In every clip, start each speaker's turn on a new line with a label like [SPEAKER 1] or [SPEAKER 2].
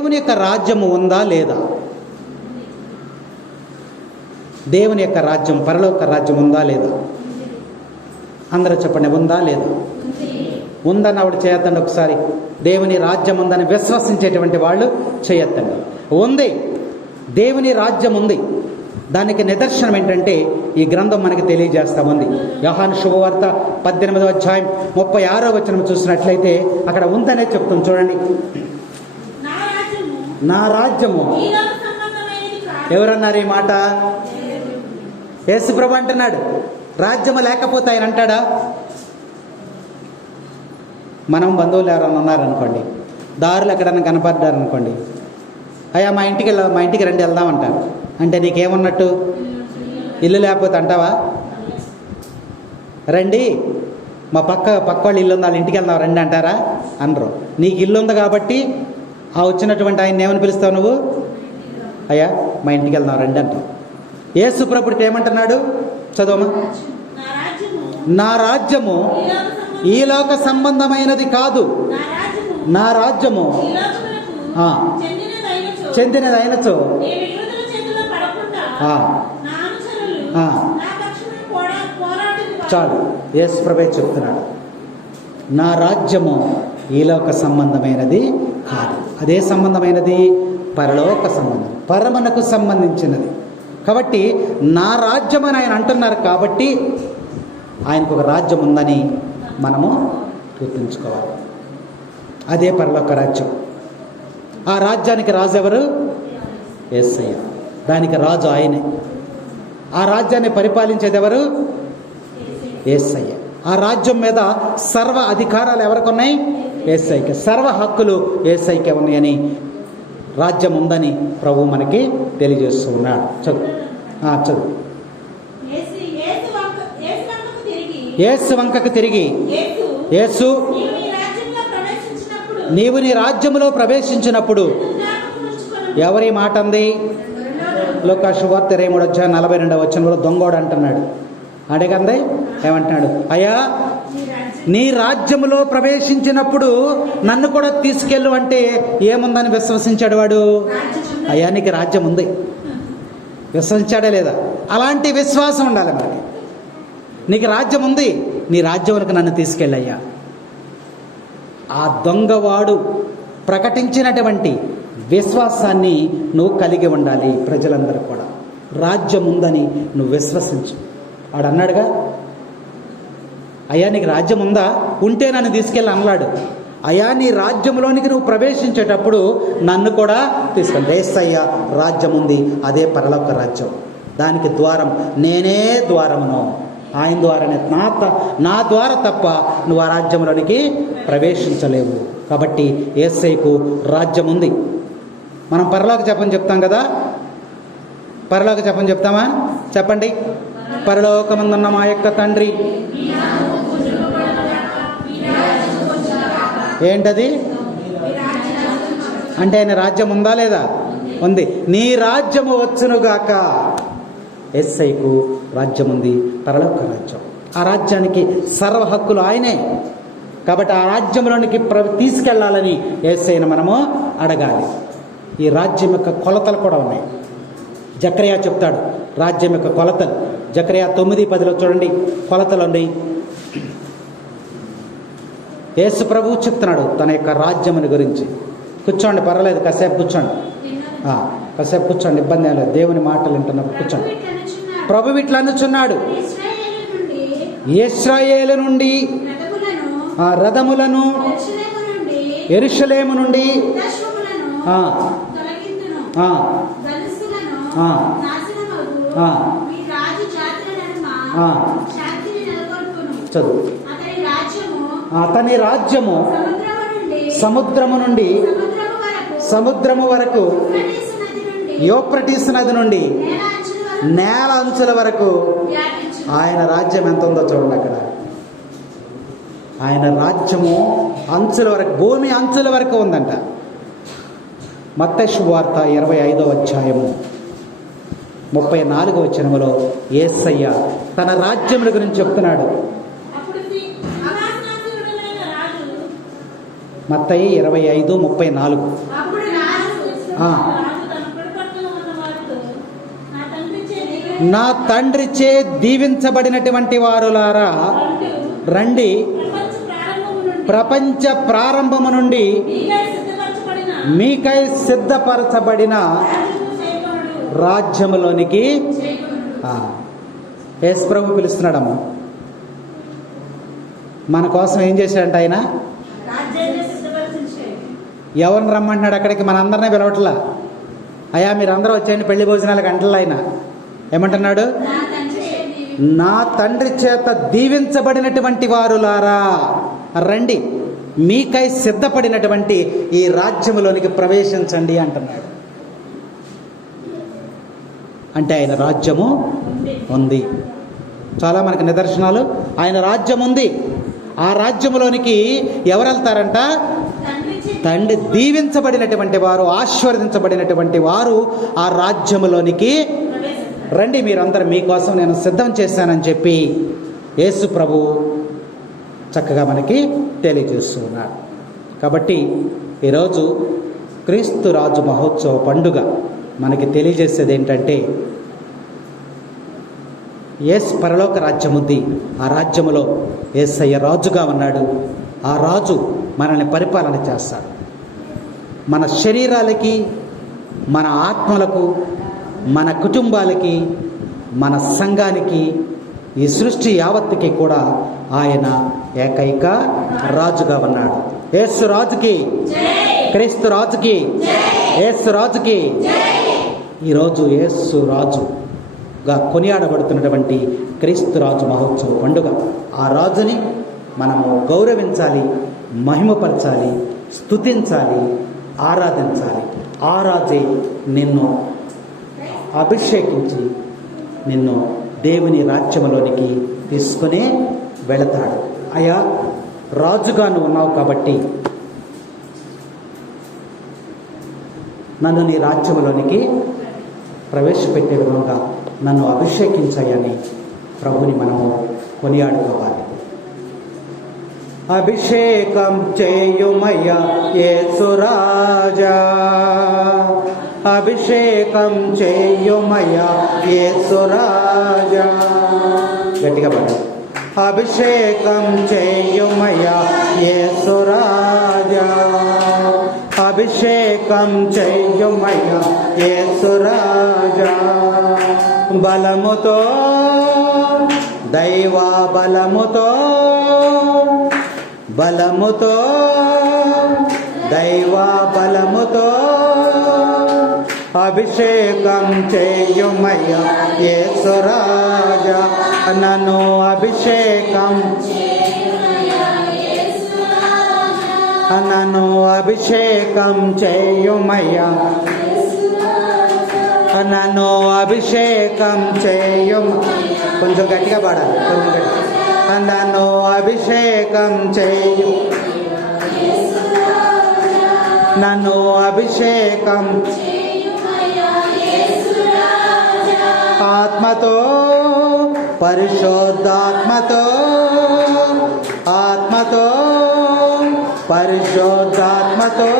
[SPEAKER 1] దేవుని యొక్క రాజ్యము ఉందా లేదా? దేవుని యొక్క రాజ్యం పరలోక రాజ్యం ఉందా లేదా? అందరూ చెప్పండి ఉందా లేదా? ఉందని ఆవిడ చేయొద్దండి ఒకసారి. దేవుని రాజ్యం ఉందని విశ్వసించేటువంటి వాళ్ళు చేయొద్దండి. ఉంది. దేవుని రాజ్యం ఉంది. దానికి నిదర్శనం ఏంటంటే ఈ గ్రంథం మనకి తెలియజేస్తా ఉంది. యహాన్ శుభవార్త పద్దెనిమిదవ అధ్యాయం ముప్పై ఆరో వచనం చూసినట్లయితే అక్కడ ఉందనే చెప్తాం చూడండి.
[SPEAKER 2] నా రాజ్యము.
[SPEAKER 1] ఎవరన్నారు ఈ మాట? యేసుప్రభు అంటున్నాడు రాజ్యము లేకపోతే ఆయన అంటాడా? మనం బంధువులు ఎవరైనా ఉన్నారనుకోండి దారులు ఎక్కడైనా కనపడ్డారనుకోండి అయ్యా మా ఇంటికి వెళ్ళ మా ఇంటికి రండి వెళ్దాం అంటారు అంటే నీకేమన్నట్టు? ఇల్లు లేకపోతే అంటావా? రండి మా పక్క పక్క వాళ్ళు ఇల్లు ఉంది వాళ్ళ ఇంటికి వెళ్దాం రండి అంటారా? అనరు. నీకు ఇల్లు ఉంది కాబట్టి ఆ వచ్చినటువంటి ఆయన ఏమని పిలుస్తావు నువ్వు? అయ్యా మా ఇంటికి వెళ్దాం రండి అంటావు యేసు ప్రభుడికి ఏమంటున్నాడు? చదవమా?
[SPEAKER 2] నా రాజ్యము ఈ లోక
[SPEAKER 1] సంబంధమైనది కాదు.
[SPEAKER 2] నా రాజ్యము
[SPEAKER 1] చెందినది రాజ్యము చాలు యేసు ప్రభే చెప్తున్నాడు. నా రాజ్యము ఈ లోక సంబంధమైనది కాదు. అదే సంబంధమైనది? పరలోక సంబంధం. పరమనకు సంబంధించినది. కాబట్టి నా రాజ్యం అని ఆయన అంటున్నారు కాబట్టి ఆయనకు ఒక రాజ్యం ఉందని మనము గుర్తుంచుకోవాలి. అదే పరలోక రాజ్యం. ఆ రాజ్యానికి రాజు ఎవరు? ఎస్ఐ దానికి రాజు ఆయనే. ఆ రాజ్యాన్ని పరిపాలించేది ఎవరు? ఏసయ్య. ఆ రాజ్యం మీద సర్వ అధికారాలు ఎవరికి ఉన్నాయి ఏసైకి సర్వ హక్కులు ఏసైకే ఉన్నాయని రాజ్యం ఉందని ప్రభు మనకి తెలియజేస్తూ ఉన్నాడు చదువు చదువు. ఏసు వంకకు తిరిగి.
[SPEAKER 2] యేసు
[SPEAKER 1] యేసు
[SPEAKER 2] నీవు ఈ రాజ్యంలో ప్రవేశించినప్పుడు.
[SPEAKER 1] నీ. ఎవరి మాట అంది? లోక శుభార్త ఇరవై మూడు వచ్చా నలభై రెండవ వచనంలో దొంగోడు అంటున్నాడు. అడగంది ఏమంటున్నాడు? అయ్యా
[SPEAKER 2] నీ
[SPEAKER 1] రాజ్యములో ప్రవేశించినప్పుడు నన్ను కూడా తీసుకెళ్ళు అంటే ఏముందని విశ్వసించాడు వాడు? అయ్యా నీకు రాజ్యం ఉంది. విశ్వసించాడా లేదా? అలాంటి విశ్వాసం ఉండాలి మనకి. నీకు రాజ్యం ఉంది. నీ రాజ్యములకు నన్ను తీసుకెళ్ళయ్యా. ఆ దొంగవాడు ప్రకటించినటువంటి విశ్వాసాన్ని నువ్వు కలిగి ఉండాలి ప్రజలందరూ కూడా. రాజ్యం ఉందని నువ్వు విశ్వసించు. వాడు అన్నాడుగా అయ్యా నీకు రాజ్యం ఉందా? ఉంటే నన్ను తీసుకెళ్ళి అన్నాడు. అయ్యా నీ రాజ్యంలోనికి నువ్వు ప్రవేశించేటప్పుడు నన్ను కూడా తీసుకెళ్ళి రేస్తయ్యా రాజ్యం ఉంది. అదే పరలోక రాజ్యం. దానికి ద్వారం. నేనే ద్వారమును. ఆయన ద్వారానే. నా త- నా ద్వారా తప్ప నువ్వు ఆ రాజ్యంలోనికి ప్రవేశించలేవు. కాబట్టి ఏసైకు రాజ్యం ఉంది. మనం పరలోక చెప్పని చెప్తాం కదా? పరలోక చెప్పని చెప్తామా? చెప్పండి. పరలోకమందున్న మా యొక్క తండ్రి. ఏంటది? అంటే ఆయన రాజ్యం ఉందా లేదా? ఉంది. నీ రాజ్యము వచ్చునుగాక. ఎస్ఐకు రాజ్యం ఉంది పరలోక రాజ్యం. ఆ రాజ్యానికి సర్వ హక్కులు ఆయనే. కాబట్టి ఆ రాజ్యంలోనికి ప్ర తీసుకెళ్ళాలని ఏసైన మనము అడగాలి. ఈ రాజ్యం యొక్క కొలతలు కూడా ఉన్నాయి. జక్రయా చెప్తాడు రాజ్యం యొక్క కొలతలు. జక్రయా తొమ్మిది పదిలో చూడండి కొలతలు ఉన్నాయి. యేసు ప్రభువు చెప్తున్నాడు తన యొక్క రాజ్యముని గురించి. కూర్చోండి పర్వాలేదు కాసేపు కూర్చోండి. కాసేపు కూర్చోండి ఇబ్బంది ఏం లేదు. దేవుని మాటలు వింటున్నప్పుడు కూర్చోండి. ప్రభు ఇట్లా అనుచున్నాడు
[SPEAKER 2] ఇశ్రాయేలు నుండి
[SPEAKER 1] ఇస్రాయేలు నుండి
[SPEAKER 2] రథములను
[SPEAKER 1] ఎరుషలేము నుండి చదువు.
[SPEAKER 2] అతని రాజ్యము సముద్రము నుండి
[SPEAKER 1] సముద్రము
[SPEAKER 2] వరకు
[SPEAKER 1] యోప్రటీస్ నది నుండి
[SPEAKER 2] నేల అంచుల వరకు
[SPEAKER 1] ఆయన రాజ్యం ఎంత ఉందో చూడండి అక్కడ. ఆయన రాజ్యము అంచుల వరకు భూమి అంచుల వరకు ఉందంట. మత్త శుభవార్త ఇరవై ఐదో అధ్యాయము ముప్పై నాలుగో వచనములో ఏసయ్య తన రాజ్యముల గురించి చెప్తున్నాడు. మత్తయి ఇరవై ఐదు ముప్పై నాలుగు.
[SPEAKER 2] నా
[SPEAKER 1] తండ్రిచే దీవించబడినటువంటి వారులారా రండి.
[SPEAKER 2] ప్రపంచ ప్రారంభము నుండి. మీకై సిద్ధపరచబడిన.
[SPEAKER 1] రాజ్యములోనికి యేసు ప్రభు పిలుస్తున్నాడమ్మ. మన కోసం ఏం చేశాడంట ఆయన. ఎవరిని రమ్మంటున్నాడు అక్కడికి? మన అందరినీ పిలవట్లా? అయ్యా మీరందరూ వచ్చేయండి పెళ్ళి భోజనాలకు అంటలా ఆయన ఏమంటున్నాడు?
[SPEAKER 2] నా తండ్రి
[SPEAKER 1] చేత దీవించబడినటువంటి వారులారా రండి మీకై సిద్ధపడినటువంటి ఈ రాజ్యములోనికి ప్రవేశించండి అంటున్నాడు. అంటే ఆయన రాజ్యము
[SPEAKER 2] ఉంది.
[SPEAKER 1] చాలా మనకి నిదర్శనాలు. ఆయన రాజ్యం ఉంది. ఆ రాజ్యములోనికి ఎవరు వెళ్తారంట
[SPEAKER 2] తండ్రి
[SPEAKER 1] దీవించబడినటువంటి వారు ఆశీర్వదించబడినటువంటి వారు ఆ రాజ్యములోనికి రండి మీరందరూ మీకోసం నేను సిద్ధం చేశానని చెప్పి యేసు ప్రభు చక్కగా మనకి తెలియజేస్తున్నారు. కాబట్టి ఈరోజు క్రీస్తు రాజు మహోత్సవ పండుగ మనకి తెలియజేసేది ఏంటంటే ఎస్ పరలోక రాజ్యం ఉంది ఆ రాజ్యములో ఏసయ్య రాజుగా ఉన్నాడు. ఆ రాజు మనల్ని పరిపాలన చేస్తాడు. మన శరీరాలకి మన ఆత్మలకు మన కుటుంబాలకి మన సంఘానికి ఈ సృష్టి యావత్తుకి కూడా ఆయన ఏకైక రాజుగా ఉన్నాడు. ఏసు రాజుకి క్రీస్తు రాజుకి ఏసు రాజుకి ఈరోజు ఏసు రాజుగా కొనియాడబడుతున్నటువంటి క్రీస్తు రాజు మహోత్సవ పండుగ. ఆ రాజుని మనము గౌరవించాలి మహిమపరచాలి స్తుతించాలి ఆరాధించాలి. ఆ రాజే నిన్ను అభిషేకించి నిన్ను దేవుని రాజ్యములోనికి తీసుకునే వెళతాడు. అయా రాజుగా నువ్వు ఉన్నావు కాబట్టి నన్ను నీ రాజ్యములోనికి ప్రవేశపెట్టే విధంగా నన్ను అభిషేకించాయని ప్రభుని మనము కొనియాడుకోవాలి. అభిషేకం చేయుమయ్య యేసురాజా అభిషేకం చేయుమయ్య యేసురాజా గట్టిగా పడ అభిషేకం చేయుమయ్య యేసురాజా అభిషేకం చెయ్యుమయ్య యేసురాజా బలముతో దైవ బలముతో బలముతో దైవ బలముతో అభిషేకం చేయుమయ్య. యేసురాజా నన్ను అభిషేకం నన్ను అభిషేకం చేయుమయ్య. నన్ను అభిషేకం చేయుమ కొంచెం గట్టిగా పాడాలి కొంచెం నన్ను అభిషేకం చేయు. నన్ను అభిషేకం ఆత్మతో పరిశుద్ధాత్మతో ఆత్మతో పరిశుద్ధాత్మతో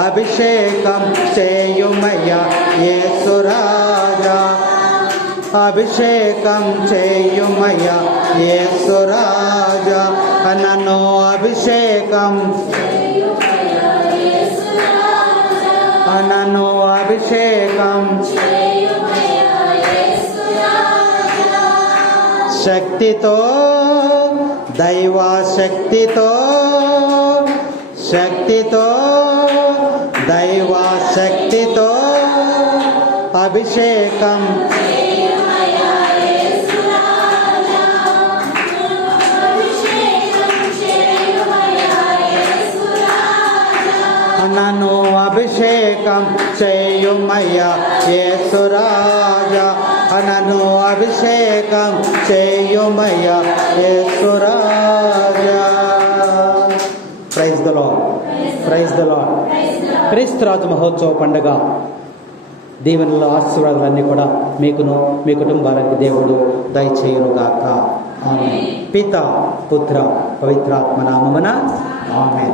[SPEAKER 1] అభిషేకం చేయుమయ్య యేసురాజా. అభిషేకం చేయుమయ్య. యేసురాజా నన్ను అభిషేకం. నన్ను అభిషేకం. శక్తితో దైవ శక్తితో శక్తితో దైవ శక్తితో అభిషేకం. అభిషేకం చేయుమయ్య యేసురాజా అనను అభిషేకం చేయుమయ్య యేసురాజా ప్రైజ్ దలో లార్డ్ ప్రైజ్ ద క్రీస్తురాజు మహోత్సవ పండుగ దీవెనలో ఆశీర్వాదాలన్నీ కూడా మీకును మీ కుటుంబాలకి దేవుడు దయచేయునుగాక ఆమె పిత పుత్ర పవిత్రాత్మ నామమున ఆమె